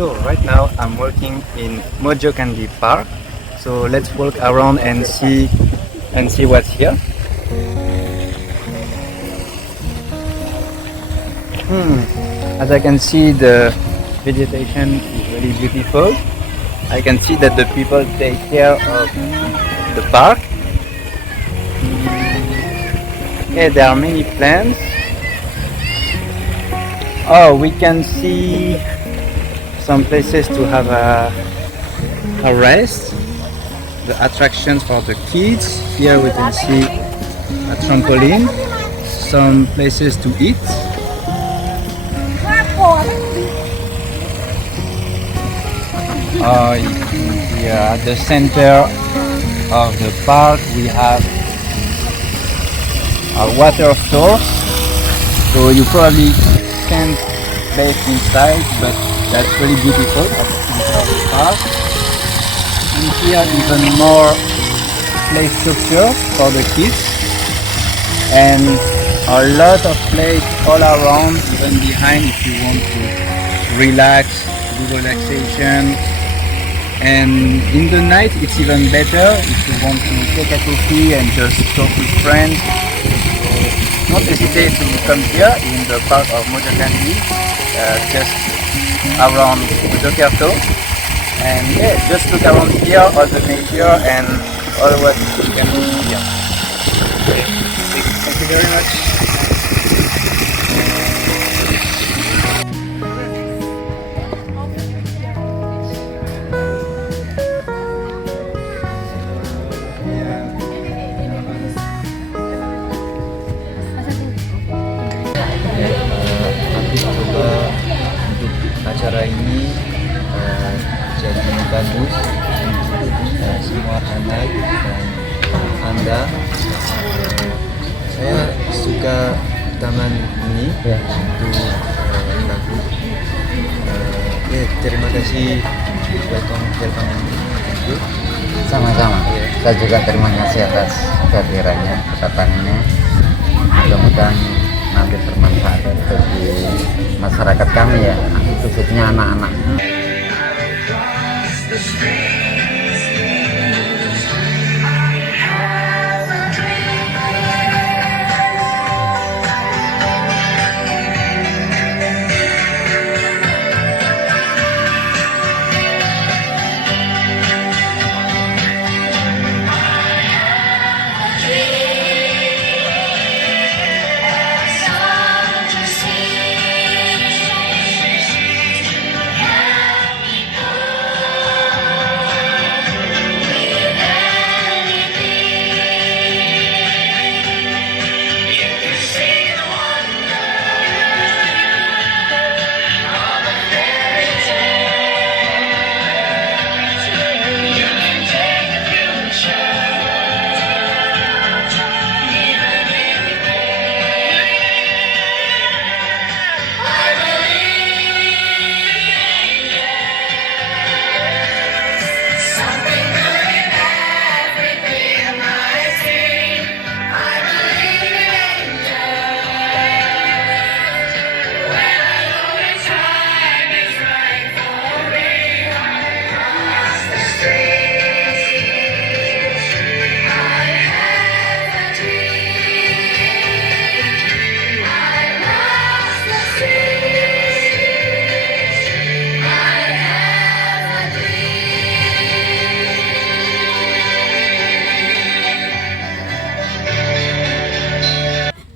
So right now I'm walking in Mojo Candy Park. So let's walk around and see what's here. As I can see, the vegetation is really beautiful. I can see that the people take care of the park. Yeah, there are many plants. Oh, we can see some places to have a rest. The attractions for the kids. Here we can see a trampoline. Some places to eat. Here at the center of the park we have a water source. So you probably can't bathe inside, but that's really beautiful at the center of the park. And here even more play structure for the kids, and a lot of place all around, even behind if you want to relax, do relaxation. And in the night it's even better if you want to take a coffee and just talk with friends. Don't hesitate to come here in the park of Mojocandy, just around Mojokerto. And yeah, just look around here, all the nature and all what you can do here. Okay. Thank you very much. Aku coba untuk acara ini jadi bagus untuk semua anak dan Anda. Saya suka taman ini untuk bagus. Terima kasih welcome ini. Sama-sama. Saya juga terima kasih atas kehadirannya, kedatangannya. Mudah-mudahan nanti bermanfaat bagi masyarakat kami ya, khususnya anak-anak.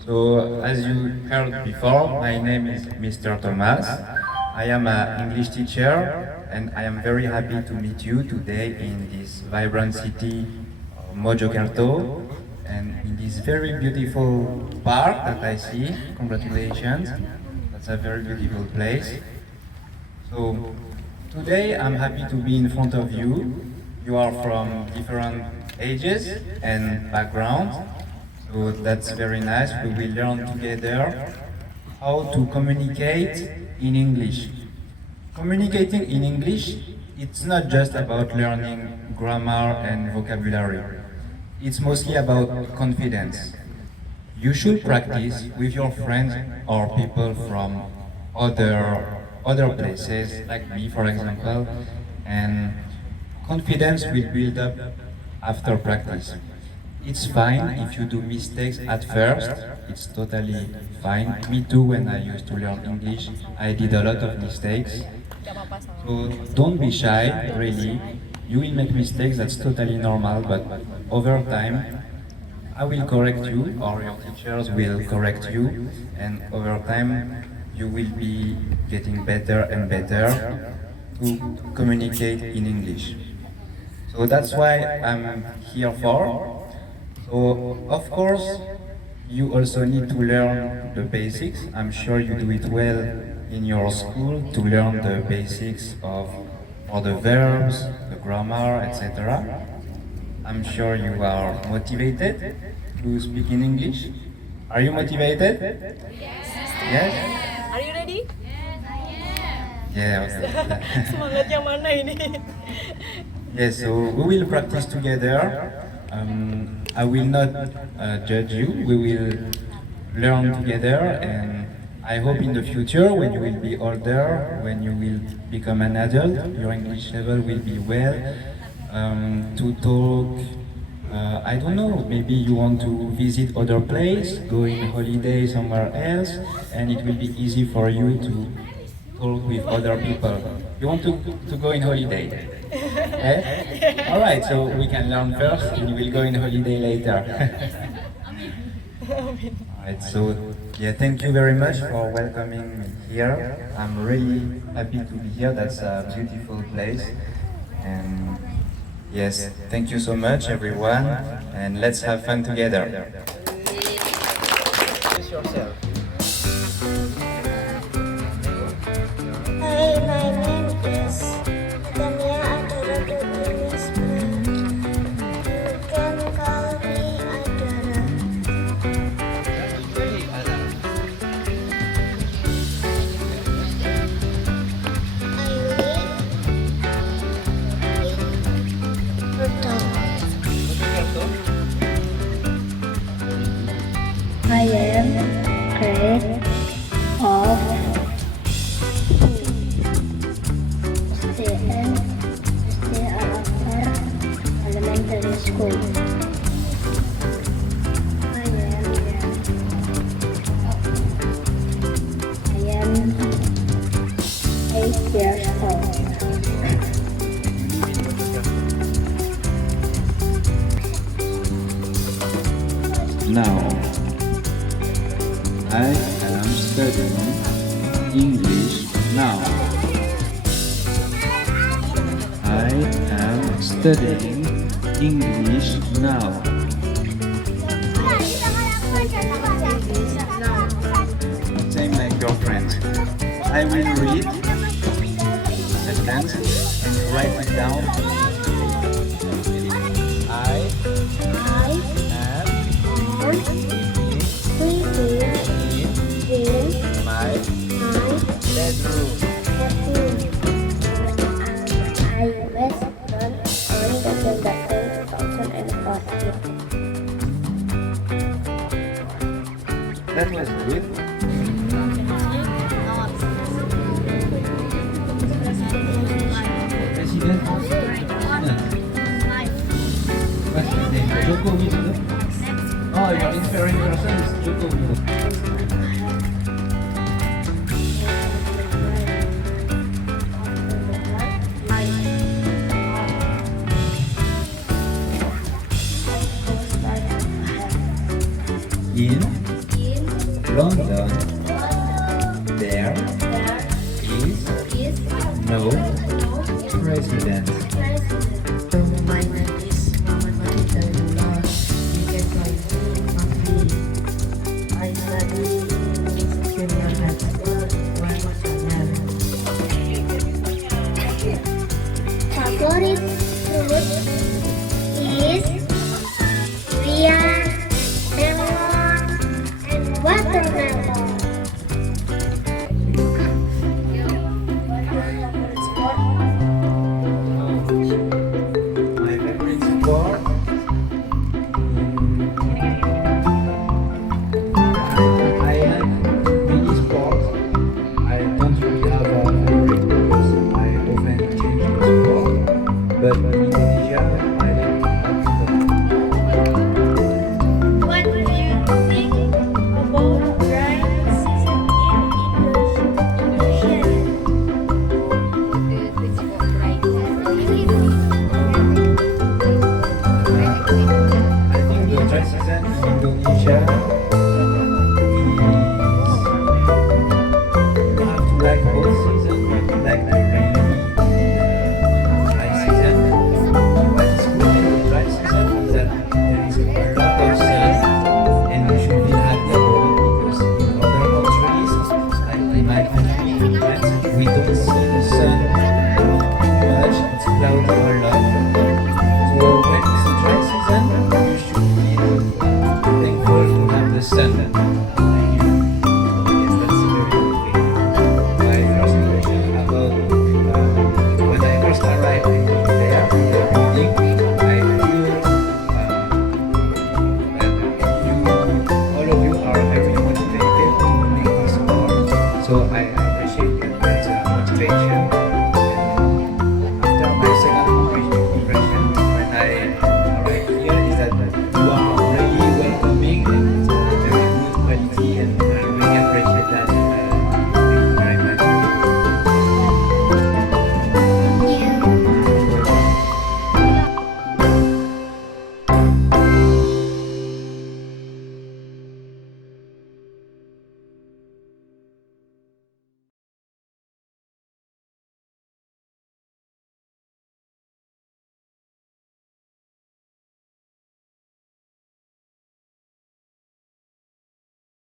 So, as you heard before, my name is Mr. Thomas. I am an English teacher and I am very happy to meet you today in this vibrant city of Mojokerto and in this very beautiful park that I see. Congratulations, that's a very beautiful place. So, today I'm happy to be in front of you. You are from different ages and backgrounds. So that's very nice. We will learn together how to communicate in English. Communicating in English, it's not just about learning grammar and vocabulary. It's mostly about confidence. You should practice with your friends or people from other other places, like me, for example, and confidence will build up after practice. It's fine if you do mistakes at first, it's totally fine. Me too, when I used to learn English, I did a lot of mistakes. So don't be shy, really. You will make mistakes, that's totally normal, but over time, I will correct you, or your teachers will correct you, and over time, you will be getting better and better to communicate in English. So that's why I'm here for. So, of course, you also need to learn the basics. I'm sure you do it well in your school to learn the basics of all the verbs, the grammar, etc. I'm sure you are motivated to speak in English. Are you motivated? Yes? Are you ready? Yeah, okay. Semangat yang mana ini? Yes, so we will practice together. I will not judge you. We will learn together, and I hope in the future, when you will be older, when you will become an adult, your English level will be well to talk. I don't know, maybe you want to visit other place, go in holiday somewhere else, and it will be easy for you to talk with other people. You want to go in holiday? Eh? All right, so we can learn first, and we'll go in holiday later. All right, so yeah, thank you very much for welcoming me here. I'm really happy to be here. That's a beautiful place, and yes, thank you so much, everyone, and let's have fun together. Introduce yourself. Hi, my name is Tania Adara Putrisma. You can call me Adara. I live in Pertol. I am grade of STN Al-Azhar Elementary School. I am 8 years old. Now, I am studying English now. I am studying English now. Same like your friend. I will read a sentence and write it down. I I am am sleeping in my my bedroom. bedroom. I was born on December 2014. That was good. President? What's his name? Joko Widodo? Oh, your inspiring person is Joko Widodo. In London, there is no president. My name is Muhammad Majid Abdullah. You can call me Mafi. I study senior high school, Channel. Favorite fruit is pear, melon, and watermelon. My favorite sport? I like many sports. I don't really have a appreciate that. That's motivation.